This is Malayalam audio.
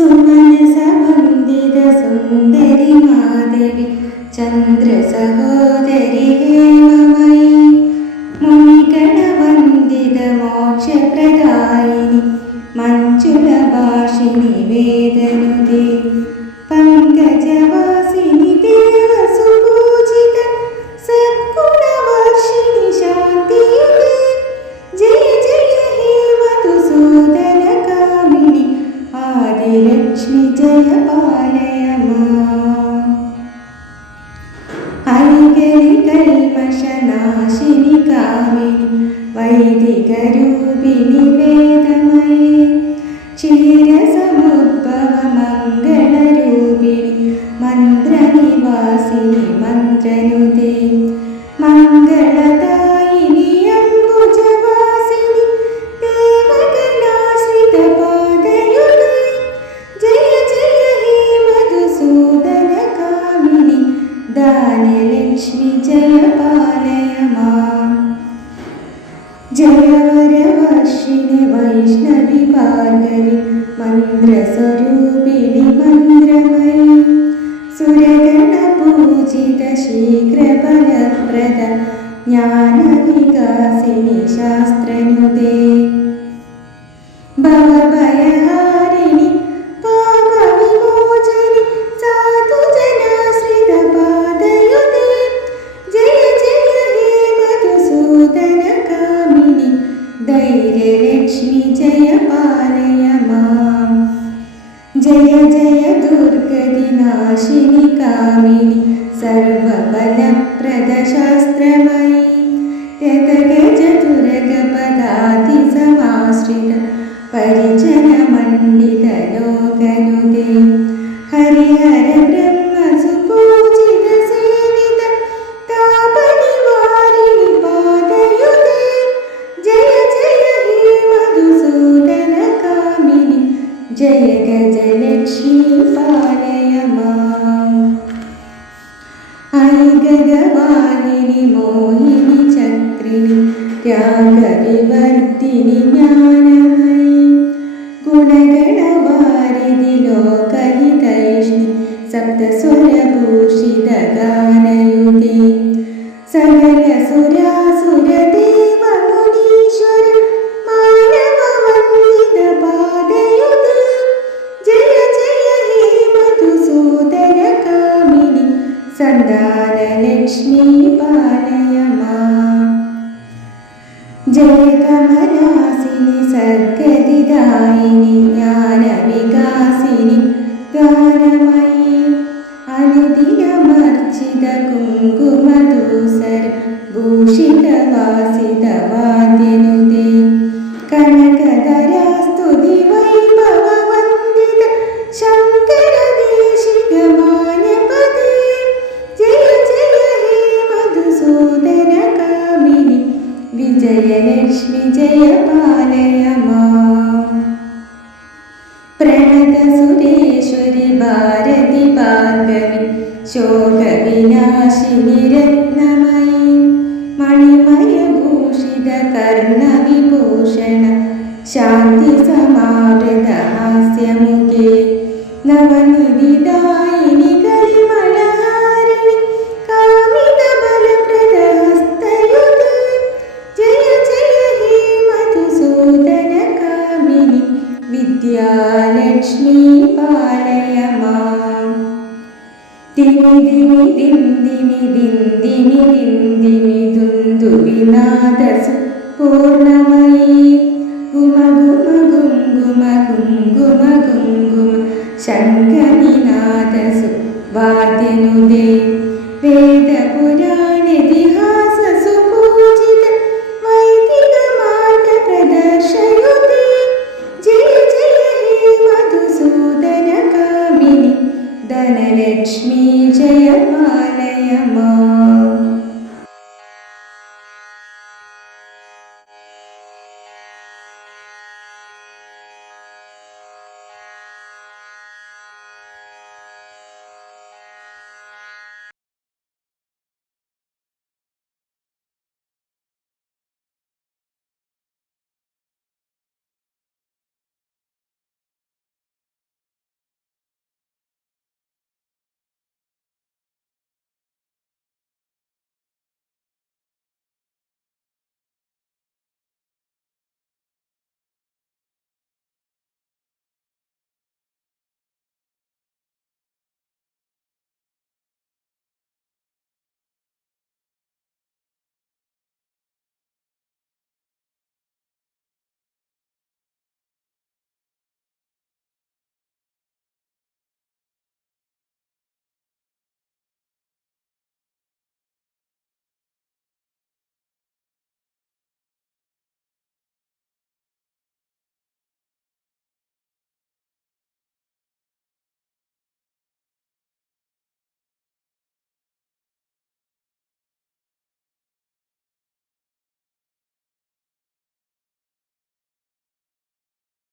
സുമനസവന്ദിത സുന്ദരി മാധവി ചന്ദ്ര സഹോദരി ഹേമമയി മുനിഗണവന്ദിത മോക്ഷപ്രദായിനി മഞ്ജുള ഭാഷിണി വേദനുദേ പങ്കജവാസിനി ദേവസുപൂജിത സദ്ഗുണവർഷിണി ശാന്തിയുദേ ജയ ജയ ഹേ മധുസൂദന കാമിനി ആദിലക്ഷ്മി ജയ പാലയ മാം ഐകരി കൽമഷനാശിനി കാമിനി വൈദിക രൂപിണി വേദമയേ ക്ഷീരസമുദ്ഭവ മംഗളരൂപിണി മന്ത്രനിവാസിനി മന്ത്രനുദേ മംഗളദായിനി അംബുജവാസിനി ദേവഗണാശ്രിത പാദയുദേ ജയ ജയ ഹേ മധുസൂദന കാമിനി ദാനലക്ഷ്മി ജയ പാലയ മാം ജയവരവർഷിണി വൈഷ്ണവി ഭാർഗവി മന്ത്രസ്വരൂപിണി മന്ത്രമയി സുരഗണപൂജിത ശീഘ്രഫലപ്രദ ജ്ഞാനവികാസിനി ശാസ്ത്രനുദേ ഭവഭയഹാരിണി പാപവിമോചനി സാധുജനാശ്രിത പാദയുദേ ജയ ജയ ഹേ മധുസൂദന കാമിനി ധൈര്യലക്ഷ്മി ജയ പാലയ മാം ജയ ജയ ദുർഗതിനാശിനി കാമിനി സർവബലപ്രദ ശാസ്ത്രമയി രഥഗജതുരഗപദാതി സമാശ്രിത പരിജനമണ്ഡിത ലോകനുദേ ഹരിഹര ബ്രഹ്മസുപൂജിത സേവിത താപനിവാരിണി പാദയുദേ ജയ ജയ ഹേ മധുസൂദന കാമിനി ജയ ഗജലക്ഷ്മി പാലയ മാം ഐകഗവാഹിനി മോഹിനി ചക്രിണി രാഗവിവർദ്ധിനി ജ്ഞാനമയി ഗുണഗണവാരിധി ലോകഹിതൈഷ്ണി സപ്തസ്വരഭൂഷിത ഗാനയുതേ സകല സുരാസുര ദേവ മുനീശ്വര മാനവവന്ദിത പാദയുദേ ജയ ജയ ഹേ മധുസൂദന കാമിനി സന്താനലക്ഷ്മി പാലയ മാം ജയ കമലാസിനി സദ്ഗതിദായിനി ജ്ഞാനവികാസിനി ഗാനമയി അനുദിനമർച്ചിത കുങ്കുമധൂസര ഭൂഷിത വാസിത വാദ്യനുദേ കനകധരാസ്തുതി വൈഭവ വന്ദിത ശങ്കര ദേശിക മാനപദേ ജയ ജയ ഹേ മധുസൂദന കാമിനി വിജയലക്ഷ്മി ജയ പാലയ മാം പ്രണത സുരേശ്വരി ഭാരതി ഭാർഗവി ശോകവിനാശിനി രത്നമയി മണിമയഭൂഷിത കർണവിഭൂഷണ ശാന്തി സമാവൃത ഹാസ്യമുഖേ നവനിധിദായിനി കരിമളഹാരിണി കാമിത ബലപ്രദ ഹസ്തയുതേ ജയ ജയ ഹേ മധുസൂദന കാമിനി വിദ്യാലക്ഷ്മി പാലയ മാം ദിനി ദിനി ദിന്ദിനി ദിന്ദിനി ദിന്ദിനി ദുന്ദുവിനാദസു പൂർണമയി ഗുമ ഗുമ ഗുംഗുമ ഗുംഗുമ ഗുംഗുമ ശംഖനിനാദസു വാദ്യനുദേ വേദപുരാണേതിഹാസ സുപൂജിത വൈദിക മാർഗ പ്രദർശയുതേ ജയ ജയ ഹേ മധുസൂദന കാമിനി ധനലക്ഷ്മി